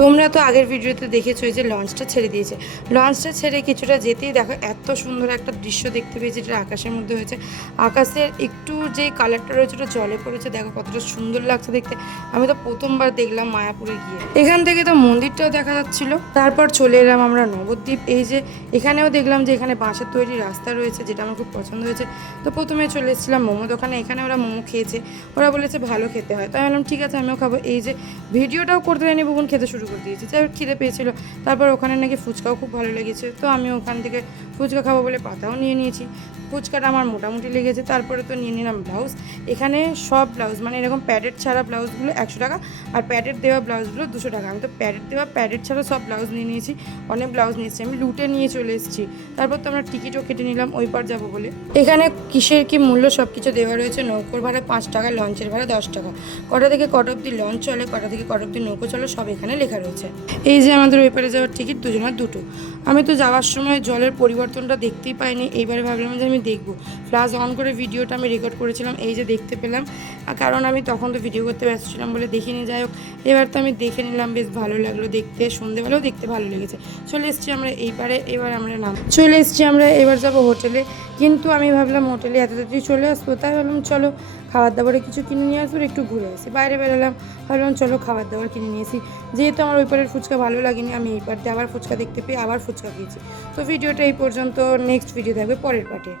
তোমরা তো আগের ভিডিওতে দেখেছো যে লঞ্চটা ছেড়ে দিয়েছে। লঞ্চটা ছেড়ে কিছুটা যেতেই দেখো এত সুন্দর একটা দৃশ্য দেখতে পেয়েছি, যেটা আকাশের মধ্যে হয়েছে। আকাশের একটু যেই কালারটা রয়েছে ওটা জলে পড়েছে, দেখো কতটা সুন্দর লাগছে দেখতে। আমি তো প্রথমবার দেখলাম মায়াপুরে গিয়ে। এখান থেকে তো মন্দিরটাও দেখা যাচ্ছিল। তারপর চলে এলাম আমরা নবদ্বীপ। এই যে এখানেও দেখলাম যে এখানে বাঁশের তৈরি রাস্তা রয়েছে, যেটা আমার খুব পছন্দ হয়েছে। তো প্রথমে চলে এসেছিলাম মোমো দোকানে। এখানে ওরা মোমো খেয়েছে, ওরা বলেছে ভালো খেতে হয়। তাই বললাম ঠিক আছে আমিও খাবো। এই যে ভিডিওটাও করতে পারিনি, বোন খেতে শুরু করে দিয়েছি, যাই হোক খিদে পেয়েছিল। তারপর ওখানে নাকি ফুচকাও খুব ভালো লেগেছে, তো আমি ওখান থেকে ফুচকা খাবো বলে পাতাও নিয়ে নিয়েছি। ফুচকাটা আমার মোটামুটি লেগেছে। তারপরে তো নিয়ে নিলাম ব্লাউজ। এখানে সব ব্লাউজ মানে এরকম প্যাডেড ছাড়া ব্লাউজগুলো 100 টাকা, আর প্যাডেড দেওয়া ব্লাউজগুলো 200 টাকা। আমি তো প্যাডেড দেওয়া প্যাডেড ছাড়া সব ব্লাউজ নিয়ে নিয়েছি, অনেক ব্লাউজ নিয়েছি, আমি লুটে নিয়ে চলে এসেছি। তারপর তো আমরা টিকিটও কেটে নিলাম ওই পার যাবো বলে। এখানে কিসের কি মূল্য সব কিছু দেওয়া রয়েছে। নৌকোর ভাড়া 5 টাকা, লঞ্চের ভাড়া 10 টাকা, কটা থেকে কটা অব্দি লঞ্চ চলে, কটা থেকে কটা অব্দি নৌকো চলে, সব এখানে লেখা রয়েছে। এই যে আমাদের ওই পারে যাওয়ার টিকিট দুজনের দুটো। আমি তো যাওয়ার সময় জলের পরিবর্তনটা দেখতেই পাইনি, এইবারে ভাবলাম যে আমি দেখবো। ফ্ল্যাশ অন করে ভিডিওটা আমি রেকর্ড করেছিলাম, এই যে দেখতে পেলাম। কারণ আমি তখন তো ভিডিও করতে ব্যস্ত ছিলাম বলে দেখিনি। যাই হোক এবার তো আমি দেখে নিলাম, বেশ ভালো লাগলো দেখতে, সন্ধেবেলাও দেখতে ভালো লেগেছে। চলে এসেছি আমরা এই পারে, এবার আমরা চলে এসেছি আমরা, এবার যাবো হোটেলে। কিন্তু আমি ভাবলাম হোটেলে এত তাড়াতাড়ি চলে আসবো, তাই ভাবলাম চলো খাবার দাবারে কিছু কিনে নিয়ে আসবো, একটু ঘুরে আসি। বাইরে বেরোলাম, ভাবলাম চলো খাবার দাবার কিনে নিয়ে আসি। যেহেতু আমার ওই পারের ফুচকা ভালো লাগেনি, আমি এই পারতে আবার ফুচকা দেখতে পেয়ে আবার ফুচকা খেয়েছি। তো ভিডিওটা এই পর্যন্ত, নেক্সট ভিডিও থাকবে পরের পার্টে।